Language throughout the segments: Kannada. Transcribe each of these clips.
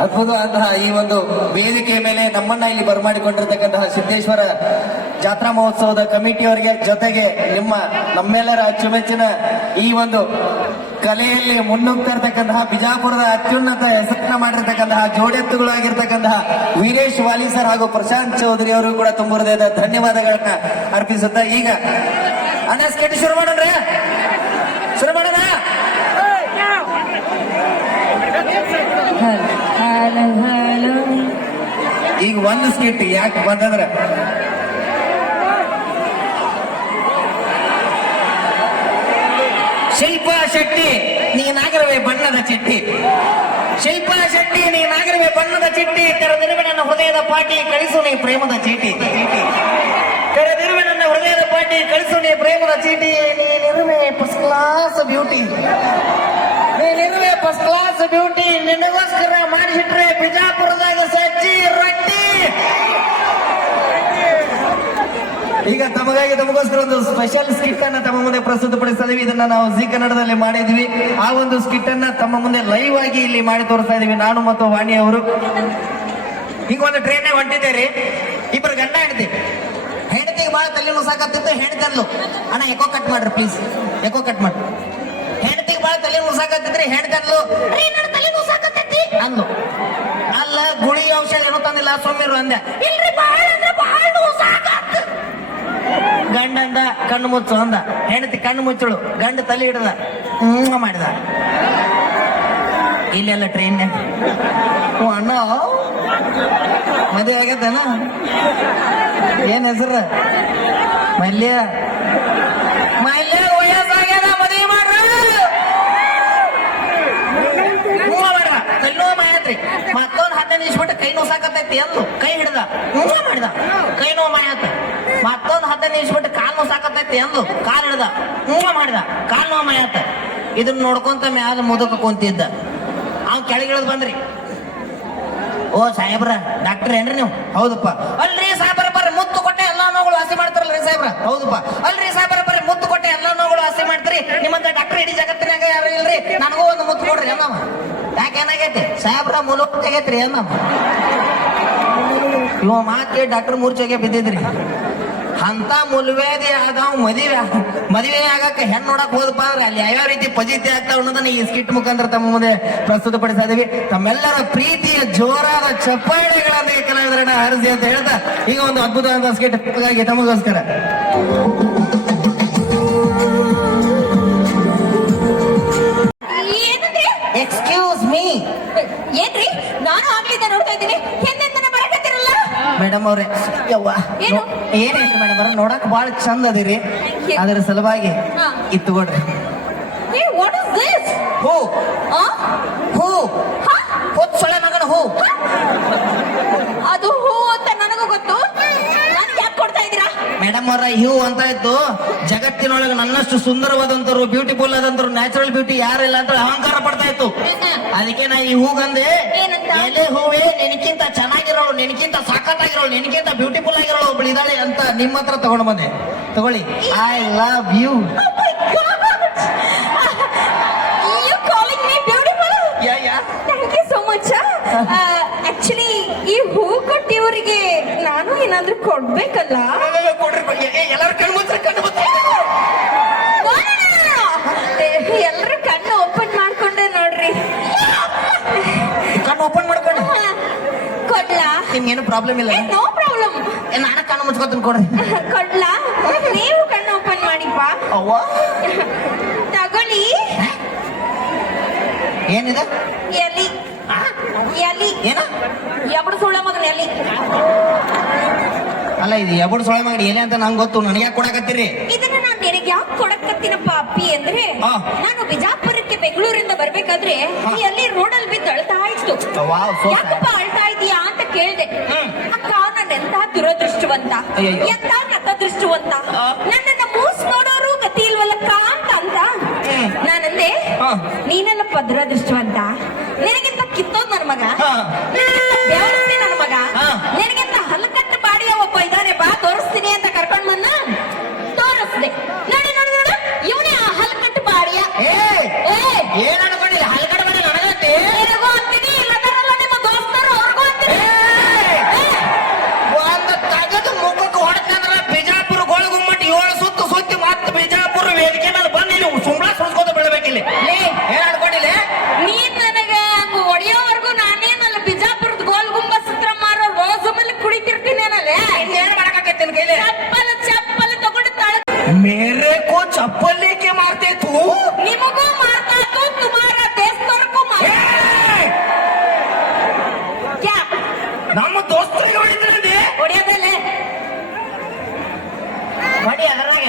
ಅದ್ಭುತವಾದಂತಹ ಈ ಒಂದು ವೇದಿಕೆ ಮೇಲೆ ನಮ್ಮನ್ನ ಇಲ್ಲಿ ಬರಮಾಡಿಕೊಂಡಿರ್ತಕ್ಕಂತಹ ಸಿದ್ದೇಶ್ವರ ಜಾತ್ರಾ ಮಹೋತ್ಸವದ ಕಮಿಟಿಯವರಿಗೆ ಜೊತೆಗೆ ನಿಮ್ಮ ನಮ್ಮೆಲ್ಲರ ಅಚ್ಚುಮೆಚ್ಚಿನ ಈ ಒಂದು ಕಲೆಯಲ್ಲಿ ಮುನ್ನುಗ್ತಿರ್ತಕ್ಕಂತಹ ಬಿಜಾಪುರದ ಅತ್ಯುನ್ನತ ಹೆಸರನ್ನ ಮಾಡಿರ್ತಕ್ಕಂತಹ ಜೋಡೆತ್ತುಗಳಾಗಿರ್ತಕ್ಕಂತಹ ವೀರೇಶ್ ವಾಲಿ ಸರ್ ಹಾಗೂ ಪ್ರಶಾಂತ್ ಚೌಧರಿ ಅವರು ಕೂಡ ತುಂಬ ಹೃದಯದ ಧನ್ಯವಾದಗಳನ್ನ ಅರ್ಪಿಸುತ್ತಾ ಈಗ ಅಣ್ಣ ಶುರು ಮಾಡೋಣ್ರೆ? ಈಗ ಒಂದು ಸ್ಕಿಟ್, ಯಾಕೆ ಬಂದದ್ರ? ಶಿಲ್ಪಾ ಶೆಟ್ಟಿ ನೀನಾಗಿರುವೆ ಬಣ್ಣದ ಚಿಟ್ಟಿ. ಶಿಲ್ಪಾ ಶೆಟ್ಟಿ ನೀನಾಗಿರುವೆ ಬಣ್ಣದ ಚಿಟ್ಟಿ. ಕರೆದಿರುವೆ ನನ್ನ ಹೃದಯದ ಪಾಟಿ, ಕಳಿಸು ನೀ ಪ್ರೇಮದ ಚೀಟಿ. ಕರೆದಿರುವೆ ನನ್ನ ಹೃದಯದ ಪಾಟಿ, ಕಳಿಸು ನೀ ಪ್ರೇಮದ ಚೀಟಿ. ನೀನಿರುವೆ ಫಸ್ಟ್ ಕ್ಲಾಸ್ ಬ್ಯೂಟಿ ನೀನಿರುವೆ ಫಸ್ಟ್ ಕ್ಲಾಸ್ ಬ್ಯೂಟಿ ನಿನಗೋಸ್ಕರ ಮಾಡಿಸಿಟ್ರೆ ಬಿಜಾಪುರದಾಗ ಸಜ್ಜಿ, ರೊಟ್ಟಿ. ಈಗ ತಮಗಾಗಿ ತಮಗೋಸ್ಕರ ಒಂದು ಸ್ಪೆಷಲ್ ಸ್ಕಿಟ್ ಅನ್ನ ತಮ್ಮ ಮುಂದೆ ಪ್ರಸ್ತುತಪಡಿಸ್ತಾ ಇದನ್ನ ನಾವು ಜೀ ಕನ್ನಡದಲ್ಲಿ ಮಾಡಿದ್ವಿ ಆ ಒಂದು ಸ್ಕಿಟ್ ಅನ್ನ ತಮ್ಮ ಮುಂದೆ ಲೈವ್ ಆಗಿ ಇಲ್ಲಿ ಮಾಡಿ ತೋರಿಸ್ತಾ ಇದೀವಿ ನಾನು ಮತ್ತು ವಾಣಿ ಅವರು. ಈಗ ಒಂದು ಟ್ರೈನ್ ಹೊಂಟಿದ್ದೇರಿ. ಇಬ್ಬರು ಗಂಡ ಹೆಂಡತಿ. ಹೆಂಡತಿಗೆ ಬಹಳ ತಲೆ ನುಸಾಕತ್ತಿತ್ತು, ಹೆಂಡತಿ ಅಂದ್ಲು. ಅಣ್ಣ ಎಕೋ ಕಟ್ ಮಾಡ್ರಿ ಪ್ಲೀಸ್ ಎಕೋ ಕಟ್ ಮಾಡ್ರಿ ಹೆಂಡತಿಗೆ ತಲೆ ನುಸಾಕತ್ತಿದ್ರಿ ಹೆಂಡತಿ "ರೀ, ನನ್ ತಲೆ ನುಸಾಕತ್ತೈತಿ ಅಂದು ಅಲ್ಲ ಗುಳಿ ಔಷಧ ಏನೋ ತಂದಿಲ್ಲ ಸೊಮ್ಮಿರು ಅಂದೆ. ಇಲ್ರಿ ಬಹಳ ಅಂದ್ರೆ ಗಂಡಂದ ಕಣ್ಣು ಮುಚ್ಚು ಅಂದ. ಹೆಂಡತಿ ಕಣ್ಣು ಮುಚ್ಚಳು. ಗಂಡ ತಲೆ ಹಿಡ್ದ. ಹ್ಮ್ ಮಾಡಿದ. ಇಲ್ಲೆಲ್ಲ ಟ್ರೈನ್ ಅಣ್ಣ. ಮದುವೆ ಆಗೈತೇನ? ಏನ್ ಹೆಸರು? ಮಲ್ಯ? ಮಲ್ಯ ವಯಸ್ಸಾಗ್ಯದ ಮದುವೆ ಮಾಡ್ರ ಹ್ಞೂ ಮಾಡ್ರ ಕೈನೋ ಮಾಡತ್ರಿ ಬಿಟ್ಟು ಕೈ ನೋಸಾಕತ್ತೈತಿ ಎಂದು ಕೈ ಹಿಡ್ದ ಮುಂಚೆ ಮಾಡಿದ. ಕೈ ನೋವು ಮಾಡತ್ತ ಮತ್ತೊಂದು ಹದಿನೈದು ನಿಮಿಷ ಬಿಟ್ಟು ಕಾಲ್ ನೋಸಾಕತ್ತೈತಿ ಎಂದು ಕಾಲ್ ಹಿಡ್ದ ಮುಂಚೆ ಮಾಡಿದ. ಕಾಲ್ ನೋವು ಮಾಡತ್ತ ಇದನ್ನ ನೋಡ್ಕೊಂತ ಮ್ಯಾಲ ಮುದುಕ ಕುಂತಿದ್ದ. ಅವ್ ಕೆಳಗಿಳಿದ್ ಬಂದ್ರಿ. ಓ ಸಾಹೇಬ್ರ, ಡಾಕ್ಟರ್ ಏನ್ರಿ ನೀವು? ಹೌದಪ್ಪ. ಅಲ್ರಿ ಸಾಹೇಬ್ರ, ಬರ್ರಿ, ಮುತ್ತು ಕೊಟ್ಟೆ ಎಲ್ಲಾ ನೋವುಗಳು ಹಸಿ ಮಾಡ್ತಾರಲ್ರಿ ಸಾಹೇಬ್ರ. ಹೌದಪ್ಪ. ಅಲ್ರಿ ಸಾಹೇಬ್ರ, ಬರ್ರಿ, ಮುತ್ತು ಕೊಟ್ಟೆ ಎಲ್ಲಾ ನೋವುಗಳು ಹಸಿ ಮಾಡ್ತೀರಿ. ನಿಮ್ಮಂತ ಡಾಕ್ಟರ್ ಇಡೀ ಜಗತ್ತಿನಾಗ ಯಾರು ಇಲ್ರಿ? ನನಗೂ ಒಂದು ಮುತ್ತು ಕೊಡ್ರಿ ಅನ್ನವ ಯಾಕೆ ಏನಾಗೈತಿ? ಸಾಹೇಬ್ರ ಮೂಲಕ ಇವ ಮಾತಿ ಡಾಕ್ಟರ್ ಮೂರ್ಛೆಗೆ ಬಿದ್ದಿದ್ರಿ. ಅಂತ ಮುಲ್ವೇದಿ ಆದವ್, ಮದುವೆ ಮದುವೆ ಆಗಕ್ಕೆ ಹೆಣ್ಣು ನೋಡಕ್ ಹೋದಪ್ಪ ಅಂದ್ರೆ ಅಲ್ಲಿ ಯಾವ ರೀತಿ ಪಜಿತಿ ಆಗ್ತಾವ ಅನ್ನೋದನ್ನ ಈ ಸ್ಕಿಟ್ ಮುಖಾಂತರ ತಮ್ಮ ಮುಂದೆ ಇದೀವಿ. ತಮ್ಮೆಲ್ಲರ ಪ್ರೀತಿಯ ಜೋರಾದ ಚಪ್ಪಾಳೆಗಳೊಂದಿಗೆ ಕಲಾವಿದರನ್ನ ಹರಿಸಿ ಅಂತ ಹೇಳ್ತಾ ಈಗ ಒಂದು ಅದ್ಭುತವಾದ ಸ್ಕಿಟ್. ತಮಗೋಸ್ಕರ. ಮೇಡಮ್ ಅವ್ರೆ ಯವ್ವ ಏನು? ಏನಿಲ್ಲ ಮೇಡಮ್ ಅವ್ರ ನೋಡಕ್ ಬಹಳ ಚಂದ ಅದಿರಿ. ಅದರ ಸಲುವಾಗಿ ಹಾ. ತಗೊಳ್ರಿ ಏ ವಾಟ್ ಇಸ್ ದಿಸ್ ಹೂ. ಆ? ಹೂ. ಹೊತ್ತು ಸೊಳ್ಳೆ ಮಗನ ಹೂ. ಅದು ಹೂ ಅಂತ ನನಗೂ ಗೊತ್ತು. ನನಗೆ ಯಾಕೆ ಕೊಡ್ತಾ ಇದ್ದೀರಾ? ಮೇಡಮ್ ಅವರ ಹೂ ಅಂತ ಇತ್ತು. ಜಗತ್ತಿನೊಳಗೆ ನನ್ನಷ್ಟು ಸುಂದರವಾದಂತರು ಬ್ಯೂಟಿಫುಲ್ ಆದಂತರು ನ್ಯಾಚುರಲ್ ಬ್ಯೂಟಿ ಯಾರಿಲ್ಲ ಅಂತ ಅಹಂಕಾರ ಪಡ್ತಾ ಇತ್ತು. ಅದಕ್ಕೆ ನಾ ಈ ಹೂಗಂದೆ ಏನಂತ? ಎಲೆ ಹೂವೇ ನಿನಕ್ಕಿಂತ ಚೆನ್ನಾಗಿರೋಳು ನಿನಕ್ಕಿಂತ ಸಾಕತ್ತಾಗಿರೋಳು ನಿನಗಿಂತ ಬ್ಯೂಟಿಫುಲ್ ಆಗಿರೋಳು ಒಬ್ಳು ಇದ್ದಾಳೆ ಅಂತ ನಿಮ್ಮ ಹತ್ರ ತಗೊಂಡು ಬಂದೆ. ತಗೊಳ್ಳಿ. I love you. ಆಕ್ಚುಲಿ ಈ ಹೂ ಕೊಟ್ಟಿವರಿಗೆ ನಾನು ಏನಾದ್ರೂ ಕೊಡ್ಬೇಕಲ್ಲ? ಕೊಡ್ರಿ. ಎಲ್ಲರೂ ಕಣ್ಮುತ್ರ ಮುಚ್ಚ್ರಿ. ನಿಮ್ಗೇನು ಪ್ರಾಬ್ಲಮ್ ಇಲ್ಲ. ನೋ ಪ್ರಾಬ್ಲಮ್ ನಾನು ಕಣ್ಣು ಮುಚ್ಕೋತೀನಿ ಕೊಡ್ರಿ. ಕೊಡ್ಲಾ? ನೀವು ಕಣ್ಣು ಓಪನ್ ಮಾಡಿಪ್ಪ. ಅವ್ವ? ತಗೊಳ್ಳಿ. ಏನಿದೆ? ಎಲಿ. ಎಲಿ. ಏನ? ಎಬಡು ಸುಳ್ಳ ಮಗನ ಎಲಿ. ಅಲ್ಲ ಇದು ಎಬಡ್ ಸುಳ್ಳ ಮಗನ ಎಲೆ ಅಂತ ನಂಗೆ ಗೊತ್ತು. ನನಗೆ ಯಾಕೆ ಕೊಡಕತ್ತೀರಿ? ಇದನ್ನ ನಾನು ನಿನಗೆ ಯಾಕೆ ಕೊಡಕತ್ತೀನಪ್ಪ ಅಪ್ಪಿ ಅಂದ್ರೆ ಆ. ನಾನು ಬಿಜಾಪುರಕ್ಕೆ ಬೆಂಗಳೂರಿಂದ ಬರ್ಬೇಕಾದ್ರೆ ಎಲ್ಲಿ ಈ ಅಲ್ಲಿ ರೋಡಲ್ಲಿ ಬಿದ್ದು ಅಳ್ತಾ ಇತ್ತು. Wow, so sad. ಯಾಕಪ್ಪ? ಕೇಳ್ದೆ. ಅಕ್ಕ ನನ್ನ ಎಂತ ದುರದೃಷ್ಟವಂತ. ಎಂತ ನತದೃಷ್ಟವಂತ ಆ. ನನ್ನನ್ನ ಮೂಸ್ ನೋಡೋರು ಗತಿ ಇಲ್ವಲ್ಲಕ್ಕ ಅಂತ ಅಂತ. ನಾನಂದೆ ನೀನೆಲ್ಲ ಪದ್ರದೃಷ್ಟವಂತ ದುರದೃಷ್ಟವಂತ ನಿನಗಿಂತ ಕಿತ್ತೋದ್ ನನ್ನ ಮಗ ಹಾ. ನಿನಗಿಂತ ಬೆವರಿಸಿ ನನ್ನ ಮಗ ಹಾ. ನಿನಗಿಂತ ಹಲಕಟ್ಟು ಬಾಡಿಯ ಒಬ್ಬ ಇದ್ದಾನೆ ಬಾ ತೋರಿಸ್ತೀನಿ ಅಂತ ಕರ್ಕೊಂಡ್ ಬಂದ ತೋರಿಸ್ದೆ ನೋಡಿ ನೋಡಿ ನೋಡು ಇವನೇ ಆ ಹಲಕಟ್ಟು ಬಾಡಿಯ ಏ ಏ ಏನ್ ಅನ್ಕೊಂಡಿಲ್ಲ ಹಲ್ಕಡೆ ಮಾಡಿ ನನಗಂತೆ ನಿನಗೂ ಅಂತೀನಿ ಇಲ್ಲ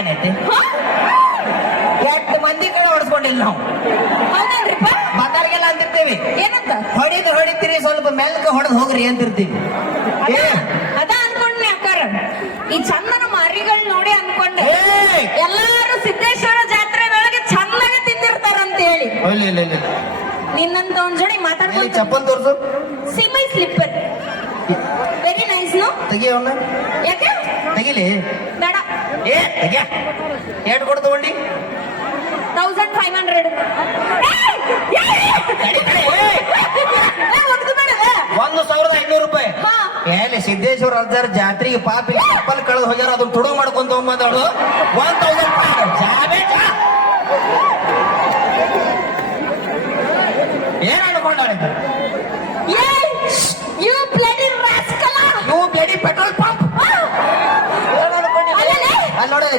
ಆಗೈತಿ ಎಷ್ಟು ಮಂದಿ ಕಡೆ ಹೊಡ್ಸ್ಕೊಂಡಿಲ್ಲ ನಾವು. ಹೌದಲ್ರಿಪ್ಪ ಬಂದಾರಿಗೆಲ್ಲ ಅಂತಿರ್ತೀವಿ. ಏನಂತ? ಹೊಡಿದು ಹೊಡಿತೀರಿ ಸ್ವಲ್ಪ ಮೆಲ್ಕ ಹೊಡೆದು ಹೋಗ್ರಿ ಅಂತಿರ್ತೀವಿ. ಅದ ಅನ್ಕೊಂಡ್ನೆ ಅಕ್ಕಾರ. ಈ ಚಂದನ ಮಾರಿಗಳು ನೋಡಿ ಅನ್ಕೊಂಡೆ! ಎಲ್ಲಾರು ಸಿದ್ದೇಶ್ವರ ಜಾತ್ರೆ ಒಳಗೆ ಚಂದಾಗಿ ತಿಂದಿರ್ತಾರಂತ ಹೇಳಿ ನಿನ್ನಂತ ಒಂದ್ ಜೋಡಿ ಮಾತಾಡ್ಕೊಂಡು ಚಪ್ಪಲ್ ತೋರ್ಸು? ಸಿಮೈ ಸ್ಲಿಪ್ಪರ್. ವೆರಿ ನೈಸ್ ನೋ ತೆಗಿಯೋಣ ಯಾಕೆ? ತೆಗಿಲಿ. ಬೇಡ. ಏ ತೆಗಿಯ ಎರಡು ಕೊಡು ತಗೊಂಡಿ. ತೌಸಂಡ್ ಫೈವ್ ಹಂಡ್ರೆಡ್ ಒಂದು ಸಾವಿರದ ಐನೂರು ರೂಪಾಯಿ. ಎಲ್ಲಿ ಸಿದ್ದೇಶ್ವರ ಅಲ್ದಾರ ಜಾತ್ರೆಗೆ ಪಾಪಿ ಚಪ್ಪಲ್ ಕಳೆದು ಹೋಗ್ಯಾರ ಅದನ್ನ ತುಡು ಮಾಡ್ಕೊಂತ ಮಾತಾಡೋದು ಒನ್ ತೌಸಂಡ್ ಜಾಬೆ ಜಾ.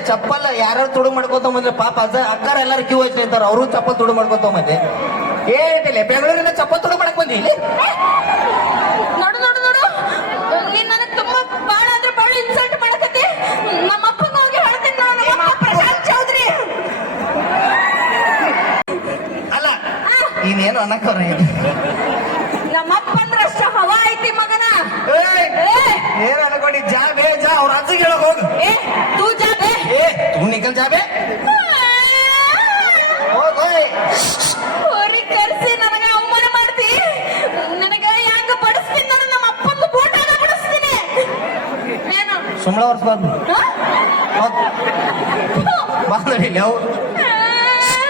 ಚಪ್ಪಲ್ ಯಾರು ತುಡು ಮಾಡ್ಕೊತ ಬಂದ್ರೆ ಪಾಪ ಅದ ಅಕ್ಕಾರ ಎಲ್ಲಾರು ಕ್ಯೂ ಐತಿ ಅಂತಾರ ಅವರು ಚಪ್ಪಲ್ ತುಡು ಮಾಡ್ಕೊಂತ ಬಂದೆ. ಏನಿಲ್ಲ ಬೆಂಗಳೂರಿನ ಚಪ್ಪಲ್ ತುಡು ಮಾಡಕ್ ಬಂದಿ ಇಲ್ಲಿ? ನೋಡು ನೋಡು ನೋಡು. ನೀನ್ ನನಗ್ ತುಂಬಾ ಬಾಳ ಅಂದ್ರೆ ಬಾಳ ಇನ್ಸಲ್ಟ್ ಮಾಡಕತ್ತಿ. ನಮ್ಮ ಹೋಗಿ ಹೇಳ್ತೀನಿ ನೋಡು ನಮ್ಮ ಅಪ್ಪ ಪ್ರಶಾಂತ್ ಚೌಧರಿ. ಅಲ್ಲ ಇನ್ನೇನು ಅನ್ನಕ್ಕವ್ರ ನಮ್ಮ ಅಪ್ಪ ಅಂದ್ರೆ ಅಷ್ಟ ಹವಾ ಐತಿ ಮಗನ! ಏನ್ ಅನ್ಕೊಂಡಿ ಜಾ ಬೇ ಜಾ ಅವ್ರ ಅಜ್ಜಿಗೆ ಹೇಳಕ್ ಹೋಗು. ಏ ತೂ ಜಾಬೆ ಏ निकल जाबे ಹೋಗ್ ಹೋಯ್ ಹೋರಿ ಕರ್ಸಿ ನನಗ ಅವಮಾನ ಮಾಡ್ತಿ ನನಗ ಯಾಕ ಬಡಿಸ್ತೀನಿ ನಾನು ನಮ್ಮ ಅಪ್ಪಂದು ಫೋಟೋನ ಬಡಿಸ್ತೀನಿ ಏನು ಸುಮ್ಮನೆ ವರ್ಷ ಹಾ? ಬಾಂಧಡಿ ಅವು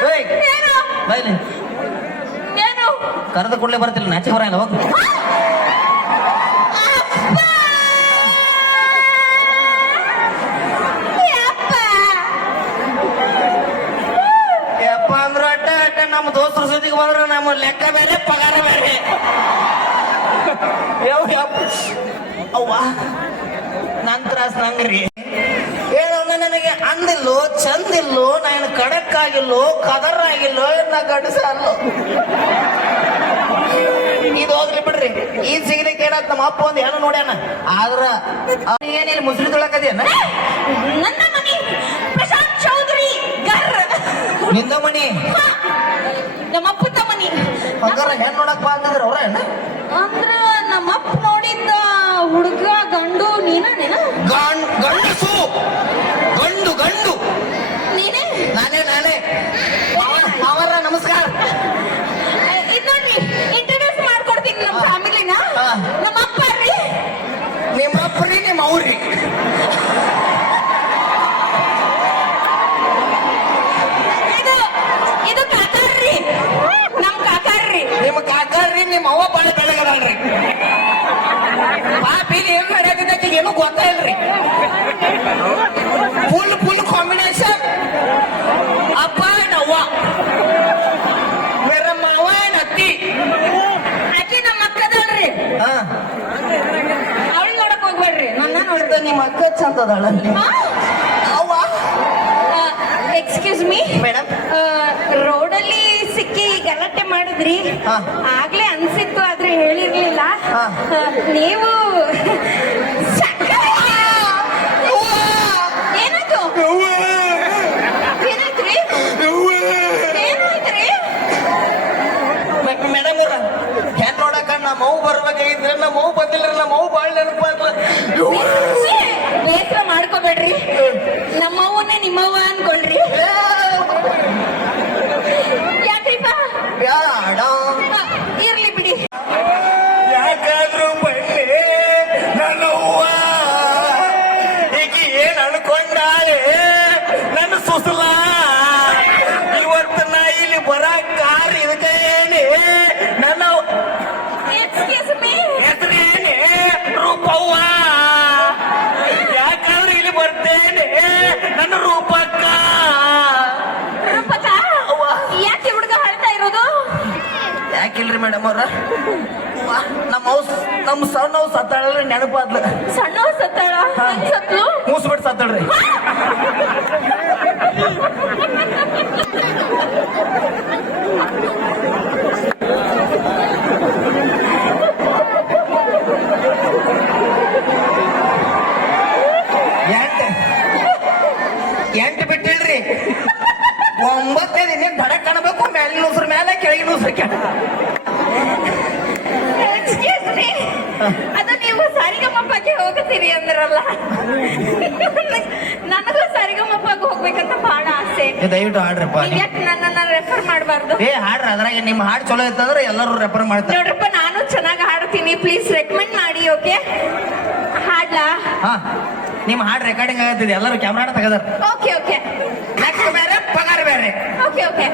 ಏಯ್! ಏನು ಬೈಲಿ ಏನು ಕರೆದ ಕೂಡಲೇ ಬರ್ತಿಲ್ಲ ನಾಚೆ ಬರಂಗಿಲ್ಲ ಹೋಗ್ ಯಪ್ಪ ನಮ್ಮ ಬಂದ್ರೆ ಸುದ್ದಿಗೆ ಬಂದ್ರ ನಮ್ಮ ಲೆಕ್ಕ ಬೇರೆ ಪಗಾರ ಬೇರೆ. ಅವ್ವ ನನ್ ತ್ರಾಸ್ ನಂಗ್ರಿ. ಏನಂದ ನನಗೆ ಅಂದಿಲ್ಲೋ ಚಂದಿಲ್ಲೋ ನಾನು ಕಡಕ್ ಆಗಿಲ್ಲೋ ಕದರ್ ಆಗಿಲ್ಲೋ ನಾ ಗಡಸಲ್ಲೋ ಇದು ಹೋಗ್ಲಿ ಬಿಡ್ರಿ. ಈ ಸಿಗ್ಲಿಕ್ಕೆ ಏನಾದ್ ನಮ್ಮ ಅಪ್ಪ ಒಂದ್ ಏನೋ ನೋಡ್ಯಾನ. ಆದ್ರ ಏನಿಲ್ಲ ಮುಸ್ಲಿ ತೊಳಕದೇನ ನನ್ನ ಮನಿ ಪ್ರಶಾಂತ್ ಚೌಧರಿ ಗರ್ ನಿಂದ ಮಣಿ ನಮ್ಮ ಅಪ್ಪನ ಮನಿ ಹಂಗಾರ ಹೆಣ್ಣು ನೋಡಕ್ ಬಾ ಅಂದ್ರೆ ಅವ್ರ ಹೆಣ್ಣ? ಅಂದ್ರ ನಮ್ಮ ಅಪ್ಪ ನೋಡಿದ್ದ ಹುಡುಗ ಗಂಡು ನೀನ ನೀನ? ಗಂಡು ಗಂಡಸು. ಗಂಡು ಗಂಡು. ನೀನೇ? ನಾನೇ ನಾನೇ ಅವರ- ಅವರ ನಮಸ್ಕಾರ ಇದ್ ನೋಡ್ರಿ ಇಂಟ್ರೊಡ್ಯೂಸ್ ಮಾಡ್ಕೊಡ್ತೀನಿ ನಮ್ಮ ಫ್ಯಾಮಿಲಿನ ಹಾ. ನಮ್ಮ ಅಪ್ಪ ರೀ ನಿಮ್ಮ ಅಪ್ಪರಿ ನಿಮ್ಮ ಅವ್ರಿ ಇದು ಇದು ಕಾಕಾರ್ರಿ ನಮ್ ಕಾಕಾರ್ರಿ ನಿಮ್ಮ ನಿಮ್ಮ ಅವ್ವ ಬಾಳೆ ಬೆಳಗದಲ್ರಿ ಪಾಪಿ ಏನ್ ನಡೆಯಕ್ಕೆ ಏನು ಗೊತ್ತ ಇಲ್ರಿ. ಫುಲ್ ಫುಲ್ ಕಾಂಬಿನೇಷನ್ ಅಪ್ಪ ನವ್ವ ಮೇರ ಮಾವ ನತ್ತಿ ಆಕಿ ನಮ್ಮ ಅಕ್ಕದಲ್ರಿ ಅವಳು ನೋಡಕ್ ಹೋಗ್ಬೇಡ್ರಿ. ನನ್ನ ನೋಡಿದ ನಿಮ್ಮ ಅಕ್ಕ ಚಂದ ಅದಾಳಲ್ಲಿ. ಅವ್ವ? Excuse me madam. ರೋಡಲ್ಲಿ ಸಿಕ್ಕಿ ಗಲಾಟೆ ಮಾಡಿದ್ರಿ. ಆಗ್ಲೇ ಅನ್ಸಿತ್ತು ಆದ್ರೆ ಹೇಳಿರ್ಲಿಲ್ಲ ಹಾ. ಆ, ನೀವು ಸಕ್ಕರೆ! ಏನಾಯ್ತು ಏನಾಯ್ತ್ರಿ ಏನಾಯ್ತ್ರಿ ಮೇಡಮ್ ಅವ್ರ ಹೆಣ್ ನೋಡಕ ನಮ್ಮ ಮೌ ಬರ್ಬೇಕಾಗಿದ್ರೆ ನಮ್ಮ ಮೌ ಬಂದಿಲ್ಲ ನಮ್ಮ ಮೌ ಬಾಳ್ ಬೇಸರ ಮಾಡ್ಕೋಬೇಡ್ರಿ ನಮ್ಮವ್ವನೇ ನಿಮ್ಮವ್ವ ಮೇಡಮವ್ರ ನಮ್ಮ ಹೌಸ್ ನಮ್ಮ ಸಣ್ಣ ಹೌಸ್ ಸತ್ತಾಳ ನೆನಪಾದ್ಲ. ಸಣ್ಣ ಹೌಸ್ ಸತ್ತಾಳ ಸತ್ಲು? ಮೂಸ್ಬಿಟ್ಟು ಸತ್ತಾಳ್ರಿ. ಎಂಟು. ಬಿಟ್ಟಿಲ್ರಿ. ದಿನ ದಡ ಕಾಣಬೇಕು ಮೇಲಿನ ಉಸ್ರ ಮೇಲೆ ಕೆಳಗಿನ ಉಸ್ರ ಕೆಳ. ದಯವಿಟ್ಟು ಹಾಡ್ರಪ್ಪ. ಯಾಕೆ ನನ್ನನ್ನ ರೆಫರ್ ಮಾಡಬಾರ್ದು? ಏ ಹಾಡ್ರ ಅದ್ರಾಗ ನಿಮ್ ಹಾಡ್ ಚಲೋ ಇತ್ತಂದ್ರೆ ಎಲ್ಲರೂ ರೆಫರ್ ಮಾಡ್ತಾರೆ. ನೋಡ್ರಪ್ಪ ನಾನು ಚೆನ್ನಾಗಿ ಹಾಡ್ತೀನಿ. ಪ್ಲೀಸ್ ರೆಕಮೆಂಡ್ ಮಾಡಿ ಓಕೆ ಹಾಡ್ಲಾ? ಹಾ ನಿಮ್ ಹಾಡ್ ರೆಕಾರ್ಡಿಂಗ್ ಆಗತ್ತಿದೆ. ಎಲ್ಲರೂ ಕ್ಯಾಮ್ರಾ ತಗದಾರ. ಓಕೆ ಓಕೆ ನೆಕ್ಸ್ಟ್ ಬೇರೆ ಪಗಾರ ಬೇರೆ. Okay okay